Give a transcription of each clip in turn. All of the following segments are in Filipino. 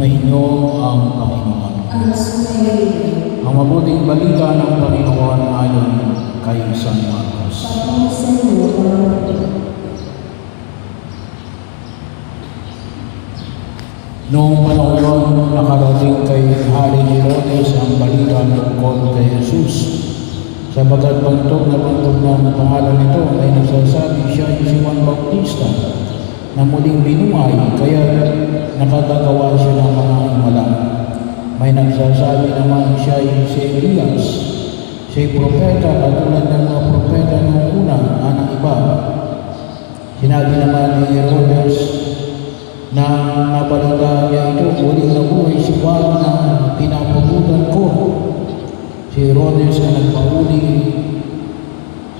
Sumainyo ang Panginoon. Ang mabuting balita ng Panginoon ayon kay San Marcos. Noong panahon yun, nakarating kay Hari Herodes ang balita tungkol kay Jesus. Sabagat bantog na pangalan nito ay nagsasabi siya ay si Juan Bautista na muling binuhay, kaya nakagagawa siya ng mga himala. May nagsasabi naman siya ay si Elias, si propeta katulad ng mga propeta noong una, ang iba. Sinabi naman ni Herodes na nabalita niya ito, muling nabuhay si Juan na pinapagutan ko. Si Herodes na nagpahuli,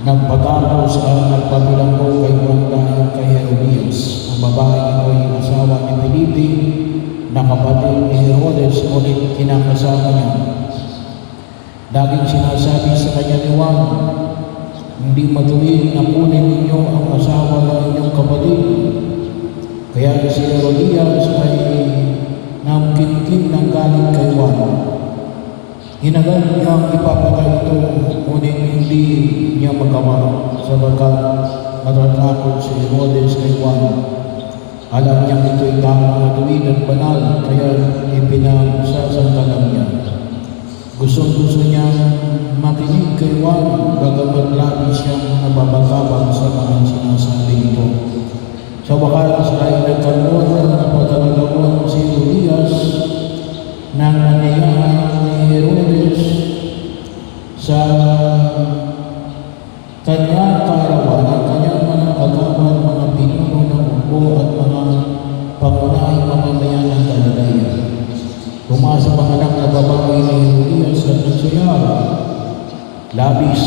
nagpagapos at nagpabilanggo kay Juan dahil kay Herodias. Ang babae ito ay asawa ni Felipe, na kapatid ni Herodes, ngunit kinakasama niya. Laging sinasabi sa kanya ni Juan, hindi matuwid na kunin ninyo ang asawa ng inyong kapatid. Kaya si Herodias ay namkimkim ng galit kay Juan. Hinagad niyang ipapatay ito, ngunit hindi niya magawa sabagat natatakot si Herodes kay Juan. Alam niyang ito'y tamang matuwid at banal, kaya ipinagsasantalan niya. Gusto niya makinig kay Juan, bagamat labis siyang nababagabang sa mga sinasabi nito. Sa wakas ay nagkaroon ng pagkakataon si Herodias ng nangyayari ni Herodes sa kanyang kaarawan at kanyang mga kagawad, mga pinuno ng upo at mga pangunahing mamamayan ng Galilea. Pumasok ang anak na babae ni Herodias at nagsayal, labis.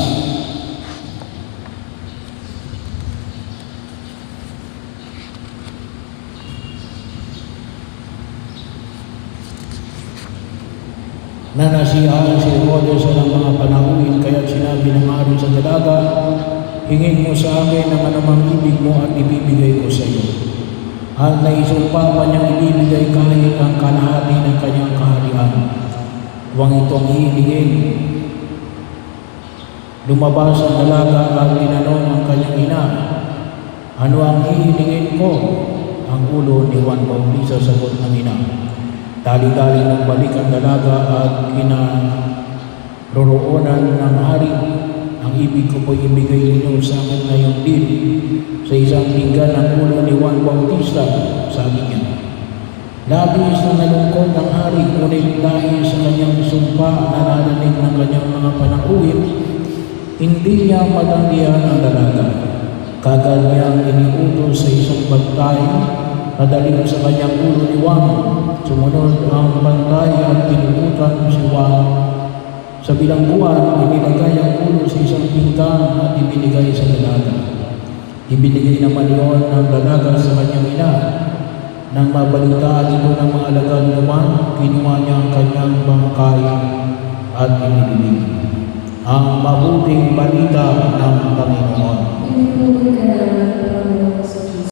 Nanasiyahan si Herodes ng mga panahuin, kaya sinabi ng hari sa dalaga, hingin mo sa akin ang anumang ibig mo at ibibigay ko sa iyo. At naisumpa pa niyang ibibigay kahit ang kalahati ng kanyang kaharian. Huwag itong hihingin. Lumabas ang dalaga at tinanong ang kanyang ina, ano ang hihingin ko? Ang ulo ni Juan Bautista, sagot ng ina. Dali-dali nagbalik ang dalaga at kinaroroonan ng hari. Ang ibig ko po ibigay ninyo sa akin ngayong din. Sa isang pinggan ang ulo ni Juan Bautista, sabi niya. Labis na nalungkot ang hari, ngunit dahil sa kanyang sumpa na narinig ng kanyang mga panahuin, hindi niya matanggihan ang dalaga. Kagad niyang iniutos sa isang bantay, padalhin sa kanyang ulo ni Juan. Sumunod ang bantay at pinuputan si Juan. Sa bilangguan, inilagay ang ulo sa isang pinggan at ibinigay sa dalaga. Ibinigay naman yun ng dalaga sa kanyang ina. Nang mabalitaan ito ng mga alagad ni Juan, kinuha niya ang kanyang bangkay at inidilig. Ang mabuting balita ng Panginoon.